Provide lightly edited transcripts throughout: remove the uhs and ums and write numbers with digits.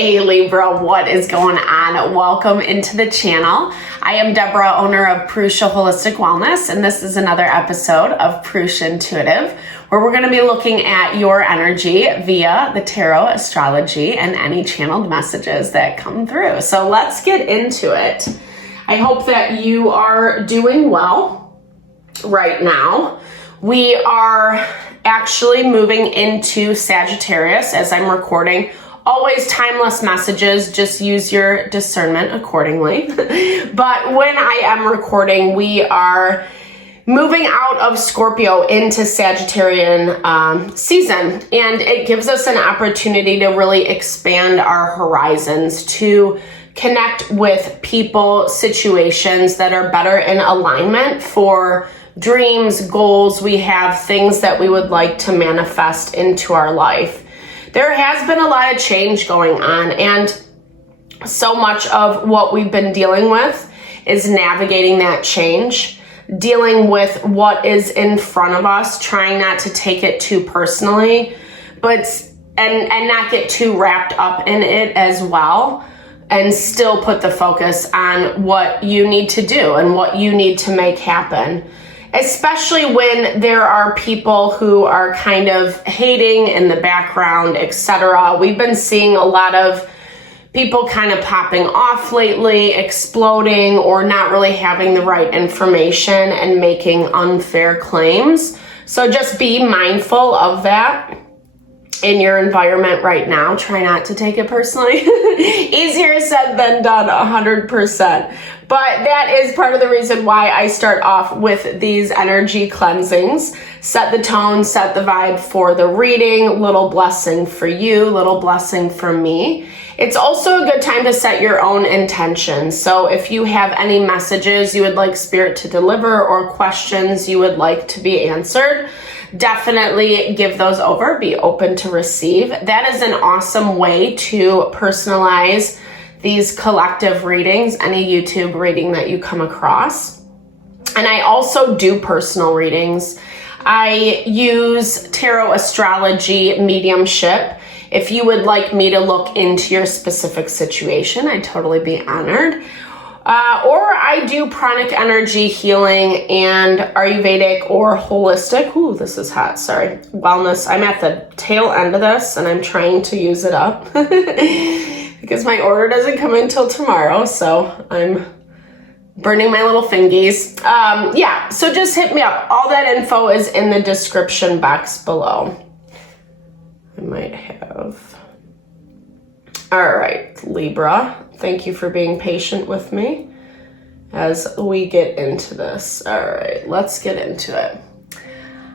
Hey Libra, what is going on? Welcome into the channel. I am Deborah, owner of Purusha Holistic Wellness, and this is another episode of Purusha Intuitive, where we're going to be looking at your energy via the tarot, astrology, and any channeled messages that come through. So let's get into it. I hope that you are doing well right now. We are actually moving into Sagittarius as I'm recording. Always timeless messages, just use your discernment accordingly. But when I am recording, we are moving out of Scorpio into Sagittarian season, and it gives us an opportunity to really expand our horizons, to connect with people, situations that are better in alignment for dreams, goals we have, things that we would like to manifest into our life. There has been a lot of change going on, and so much of what we've been dealing with is navigating that change, dealing with what is in front of us, trying not to take it too personally, but and not get too wrapped up in it as well, and still put the focus on what you need to do and what you need to make happen. Especially when there are people who are kind of hating in the background, etc. We've been seeing a lot of people kind of popping off lately, exploding, or not really having the right information and making unfair claims. So just be mindful of that in your environment right now. Try not to take it personally. Easier said than done, 100%. But that is part of the reason why I start off with these energy cleansings. Set the tone, set the vibe for the reading. Little blessing for you, little blessing for me. It's also a good time to set your own intentions. So if you have any messages you would like Spirit to deliver or questions you would like to be answered, definitely give those over. Be open to receive. That is an awesome way to personalize these collective readings, any YouTube reading that you come across. And I also do personal readings. I use tarot, astrology, mediumship. If you would like me to look into your specific situation, I'd totally be honored. Or I do pranic energy healing and Ayurvedic or holistic. Ooh, this is hot, sorry. Wellness. I'm at the tail end of this and I'm trying to use it up because my order doesn't come until tomorrow. So I'm burning my little fingies. Yeah, so just hit me up. All that info is in the description box below. I might have. All right, Libra, thank you for being patient with me as we get into this. All right, let's get into it.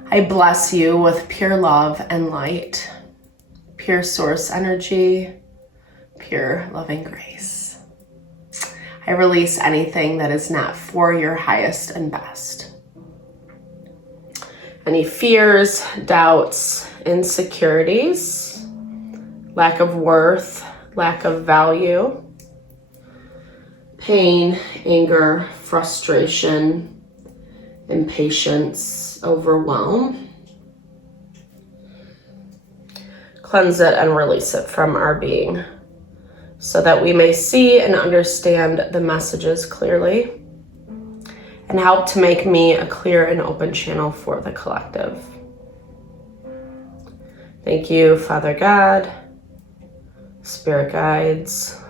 I bless you with pure love and light, pure source energy, pure loving grace. I release anything that is not for your highest and best. Any fears, doubts, insecurities, lack of worth, lack of value, pain, anger, frustration, impatience, overwhelm. Cleanse it and release it from our being so that we may see and understand the messages clearly and help to make me a clear and open channel for the collective. Thank you, Father God, Spirit guides,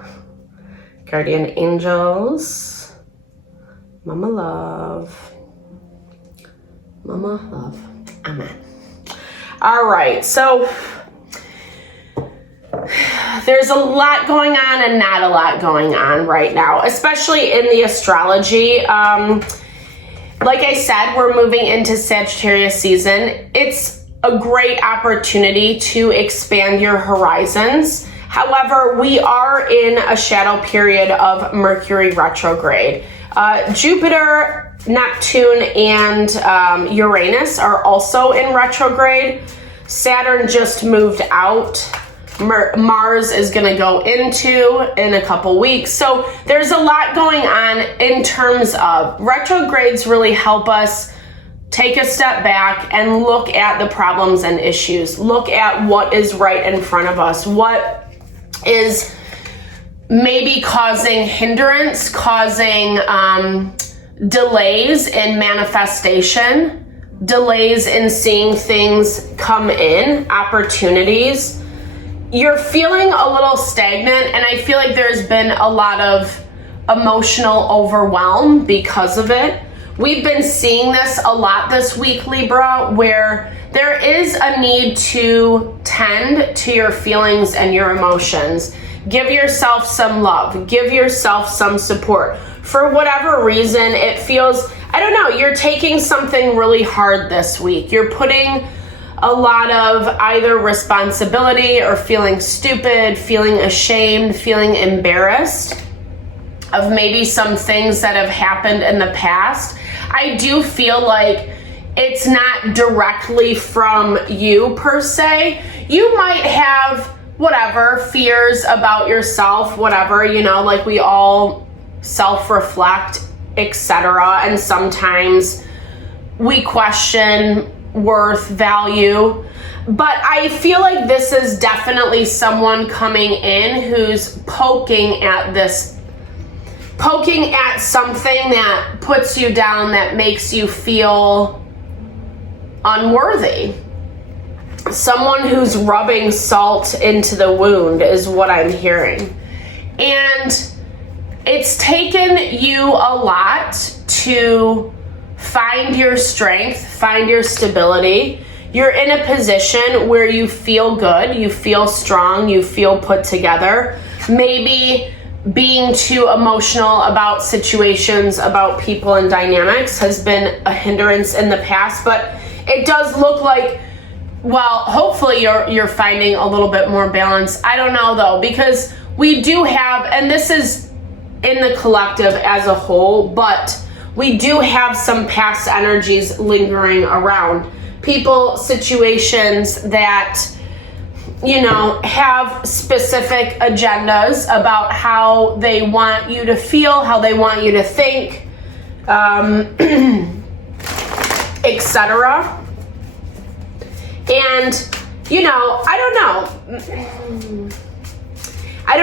guardian angels, Mama Love, Mama Love, Amen. All right, so there's a lot going on and not a lot going on right now, especially in the astrology. Like I said, we're moving into Sagittarius season. It's a great opportunity to expand your horizons. However, we are in a shadow period of Mercury retrograde. Jupiter, Neptune, and Uranus are also in retrograde. Saturn just moved out. Mars is going to go into in a couple weeks. So there's a lot going on in terms of retrogrades really help us take a step back and look at the problems and issues. Look at what is right in front of us. What is maybe causing hindrance, causing delays in manifestation, delays in seeing things come in, opportunities. You're feeling a little stagnant, and I feel like there's been a lot of emotional overwhelm because of it. We've been seeing this a lot this week, Libra, where there is a need to tend to your feelings and your emotions. Give yourself some love. Give yourself some support. For whatever reason, it feels, I don't know, you're taking something really hard this week. You're putting a lot of either responsibility or feeling stupid, feeling ashamed, feeling embarrassed of maybe some things that have happened in the past. I do feel like it's not directly from you per se. You might have whatever fears about yourself, whatever, you know, like we all self-reflect, etc. And sometimes we question worth, value. But I feel like this is definitely someone coming in who's poking at something that puts you down, that makes you feel unworthy. Someone who's rubbing salt into the wound is what I'm hearing. And it's taken you a lot to find your strength, find your stability. You're in a position where you feel good, you feel strong, you feel put together. Maybe being too emotional about situations, about people and dynamics has been a hindrance in the past, but it does look like, well, hopefully you're finding a little bit more balance. I don't know though, because we do have, and this is in the collective as a whole, but we do have some past energies lingering around. People, situations that, you know, have specific agendas about how they want you to feel, how they want you to think, etc. And, you know, I don't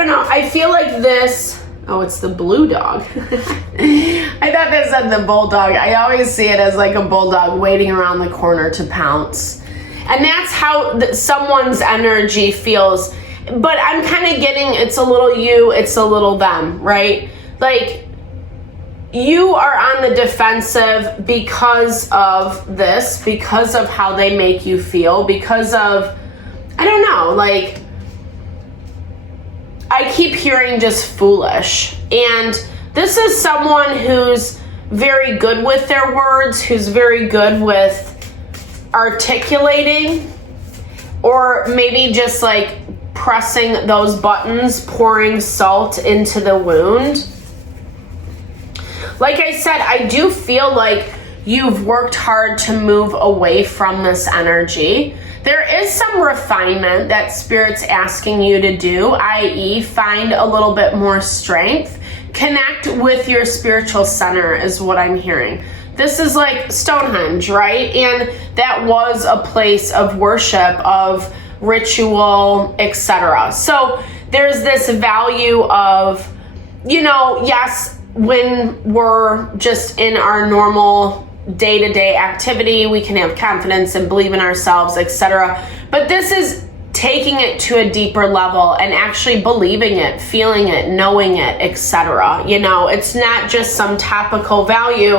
know. I feel like this, oh, it's the blue dog. I thought this said the bulldog. I always see it as like a bulldog waiting around the corner to pounce. And that's how someone's energy feels. But I'm kind of getting, it's a little you, it's a little them, right? Like, you are on the defensive because of this, because of how they make you feel, because of, I don't know, like, I keep hearing just foolish. And this is someone who's very good with their words, who's very good with articulating, or maybe just like pressing those buttons, pouring salt into the wound. Like I said, I do feel like you've worked hard to move away from this energy. There is some refinement that Spirit's asking you to do, i.e. find a little bit more strength. Connect with your spiritual center is what I'm hearing. This is like Stonehenge, right? And that was a place of worship, of ritual, etc. So there's this value of, you know, yes, when we're just in our normal day-to-day activity, we can have confidence and believe in ourselves, etc. But this is taking it to a deeper level and actually believing it, feeling it, knowing it, etc. You know, it's not just some topical value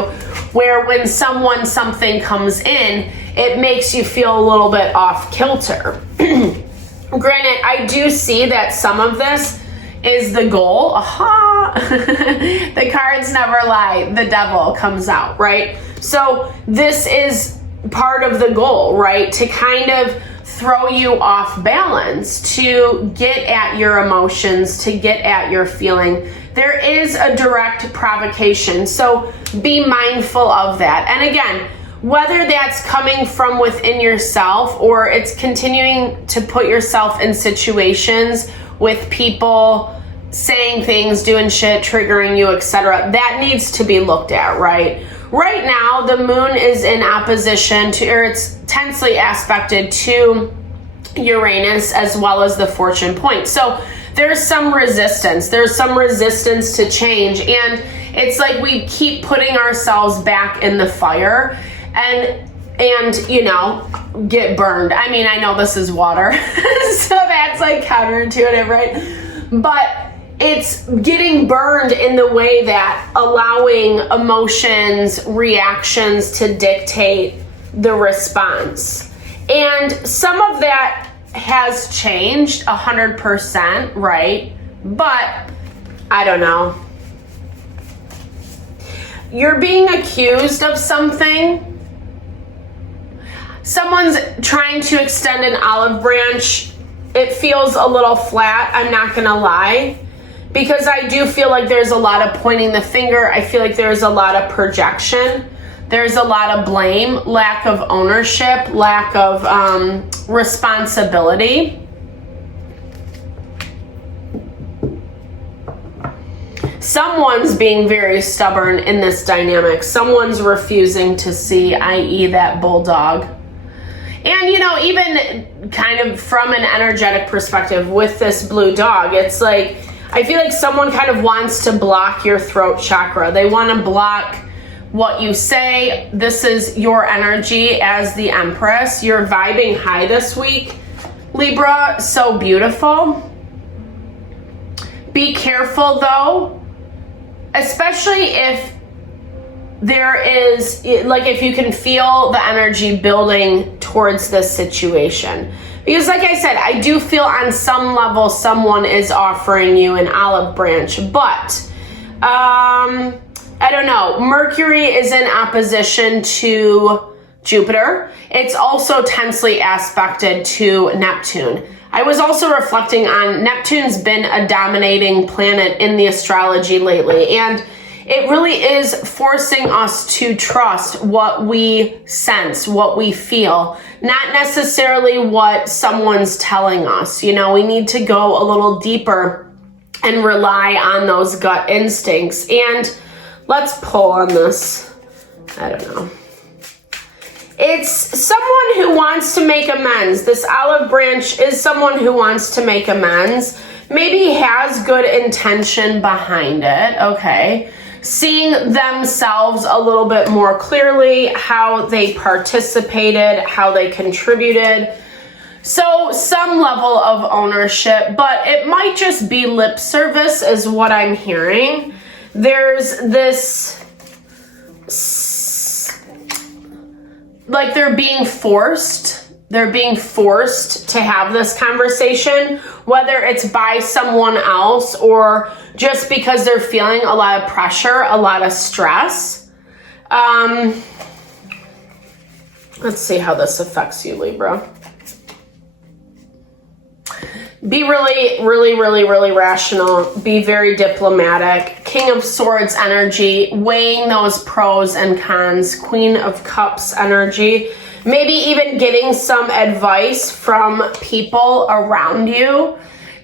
where when something comes in, it makes you feel a little bit off kilter. Granted, I do see that some of this is the goal. Aha! The cards never lie. The devil comes out, right? So this is part of the goal, right? To kind of throw you off balance, to get at your emotions, to get at your feeling. There is a direct provocation, so be mindful of that. And again, whether that's coming from within yourself or it's continuing to put yourself in situations with people saying things, doing shit, triggering you, etc., that needs to be looked at, right? Right now, the moon is in opposition to, or it's tensely aspected to Uranus as well as the fortune point. So there's some resistance. There's some resistance to change. And it's like we keep putting ourselves back in the fire and you know, get burned. I mean, I know this is water, so that's like counterintuitive, right? But it's getting burned in the way that allowing emotions, reactions to dictate the response. And some of that has changed 100%, right? But I don't know. You're being accused of something. Someone's trying to extend an olive branch. It feels a little flat, I'm not gonna lie, because I do feel like there's a lot of pointing the finger. I feel like there's a lot of projection. There's a lot of blame, lack of ownership, lack of responsibility. Someone's being very stubborn in this dynamic. Someone's refusing to see, i.e. that bulldog. And, you know, even kind of from an energetic perspective with this blue dog, it's like, I feel like someone kind of wants to block your throat chakra. They want to block what you say. This is your energy as the Empress. You're vibing high this week, Libra. So beautiful. Be careful, though, especially if there is, like, if you can feel the energy building towards this situation. Because like I said, I do feel on some level someone is offering you an olive branch, but I don't know. Mercury is in opposition to Jupiter. It's also tensely aspected to Neptune. I was also reflecting on Neptune's been a dominating planet in the astrology lately, and it really is forcing us to trust what we sense, what we feel, not necessarily what someone's telling us. You know, we need to go a little deeper and rely on those gut instincts. And let's pull on this. I don't know. It's someone who wants to make amends. This olive branch is someone who wants to make amends. Maybe has good intention behind it, okay? Seeing themselves a little bit more clearly, how they participated, how they contributed. So some level of ownership, but it might just be lip service is what I'm hearing. There's this, like they're being forced to have this conversation, whether it's by someone else or just because they're feeling a lot of pressure, a lot of stress. Let's see how this affects you, Libra. Be really rational. Be very diplomatic. King of Swords energy, weighing those pros and cons. Queen of Cups energy. Maybe even getting some advice from people around you.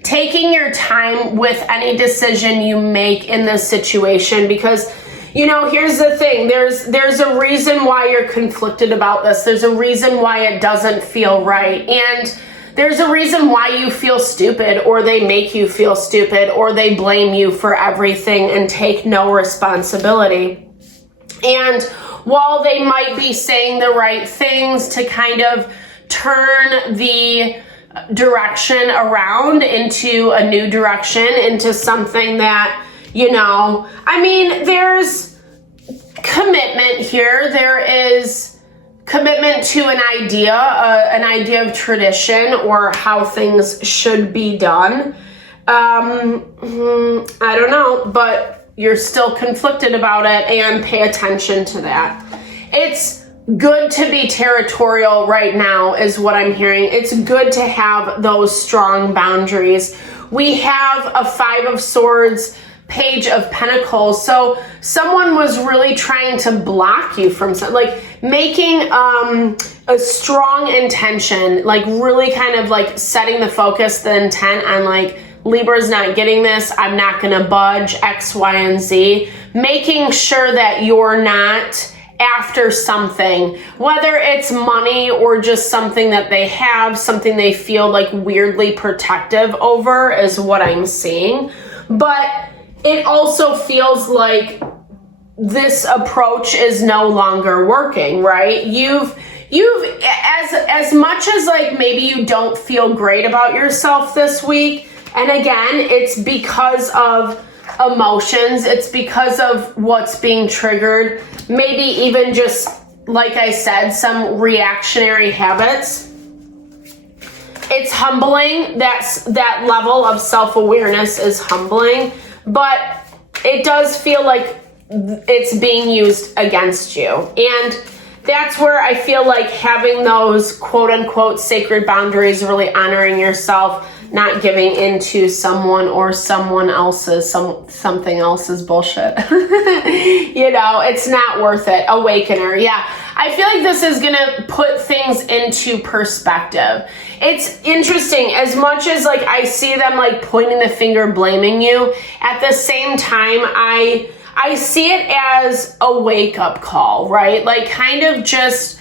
Taking your time with any decision you make in this situation, because, you know, here's the thing. There's a reason why you're conflicted about this. There's a reason why it doesn't feel right. And there's a reason why you feel stupid, or they make you feel stupid, or they blame you for everything and take no responsibility. And while they might be saying the right things to kind of turn the direction around into a new direction, into something that, you know, I mean, there's commitment here. There is commitment to an idea of tradition or how things should be done. I don't know, but you're still conflicted about it, and pay attention to that. It's good to be territorial right now is what I'm hearing. It's good to have those strong boundaries. We have a Five of Swords, Page of Pentacles. So someone was really trying to block you from something, like making a strong intention, like really kind of like setting the focus, the intent on like, Libra's not getting this, I'm not gonna budge, X, Y, and Z. Making sure that you're not after something, whether it's money or just something that they have, something they feel like weirdly protective over is what I'm seeing. But it also feels like this approach is no longer working, right? You've as much as like maybe you don't feel great about yourself this week, and again, it's because of emotions, it's because of what's being triggered, maybe even just, like I said, some reactionary habits. It's humbling. That level of self-awareness is humbling, but it does feel like it's being used against you. And that's where I feel like having those quote unquote sacred boundaries, really honoring yourself, not giving into someone or someone else's, something else's bullshit. You know, it's not worth it. Awakener. Yeah. I feel like this is going to put things into perspective. It's interesting, as much as like I see them like pointing the finger, blaming you, at the same time, I see it as a wake-up call, right? Like kind of just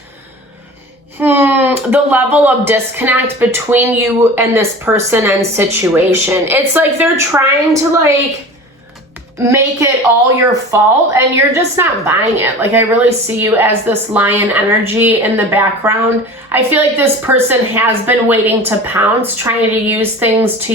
the level of disconnect between you and this person and situation. It's like they're trying to like make it all your fault and you're just not buying it. Like I really see you as this lion energy in the background. I feel like this person has been waiting to pounce, trying to use things to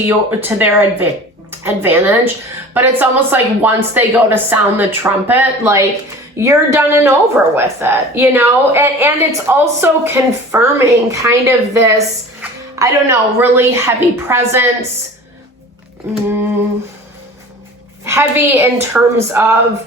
their advantage. But it's almost like once they go to sound the trumpet, like you're done and over with it, you know? And it's also confirming kind of this, I don't know, really heavy presence, heavy in terms of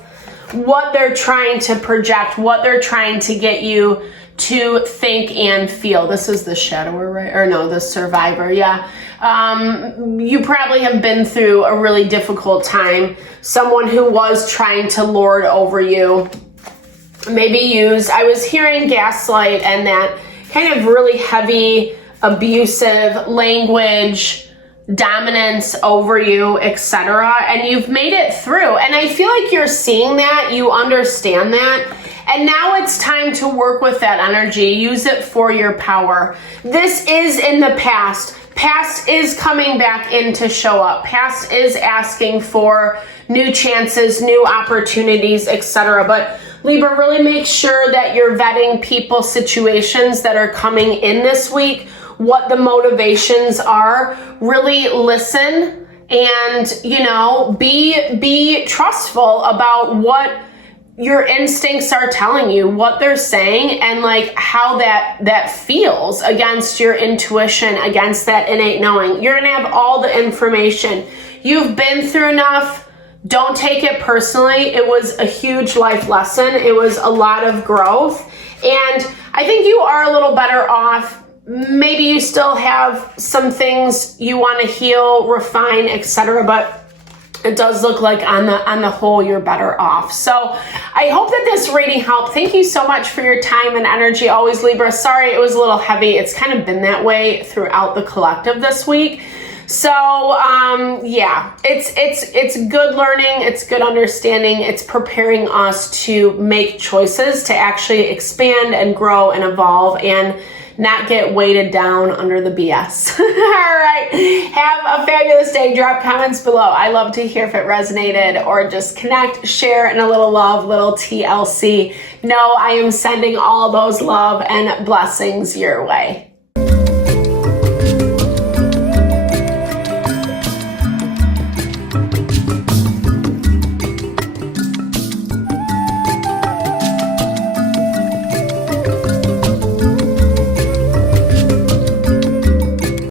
what they're trying to project, what they're trying to get you to think and feel. This is the shadower, right? Or no, the survivor. Yeah. You probably have been through a really difficult time. Someone who was trying to lord over you, maybe use, I was hearing gaslight and that kind of really heavy, abusive language, dominance over you, etc. And you've made it through. And I feel like you're seeing that, you understand that. And now it's time to work with that energy. Use it for your power. This is in the past. Past is coming back in to show up. Past is asking for new chances, new opportunities, etc. But Libra, really make sure that you're vetting people, situations that are coming in this week, what the motivations are. Really listen and, you know, be trustful about what your instincts are telling you, what they're saying, and like how that feels against your intuition, against that innate knowing. You're gonna have all the information. You've been through enough. Don't take it personally. It was a huge life lesson. It was a lot of growth. And I think you are a little better off. Maybe you still have some things you want to heal, refine, etc., but it does look like on the whole, you're better off. So I hope that this reading helped. Thank you so much for your time and energy. Always, Libra. Sorry, it was a little heavy. It's kind of been that way throughout the collective this week. So yeah, it's good learning. It's good understanding. It's preparing us to make choices to actually expand and grow and evolve and not get weighted down under the BS. All right. Have a fabulous day. Drop comments below. I love to hear if it resonated, or just connect, share, and a little love, little TLC. No, I am sending all those love and blessings your way.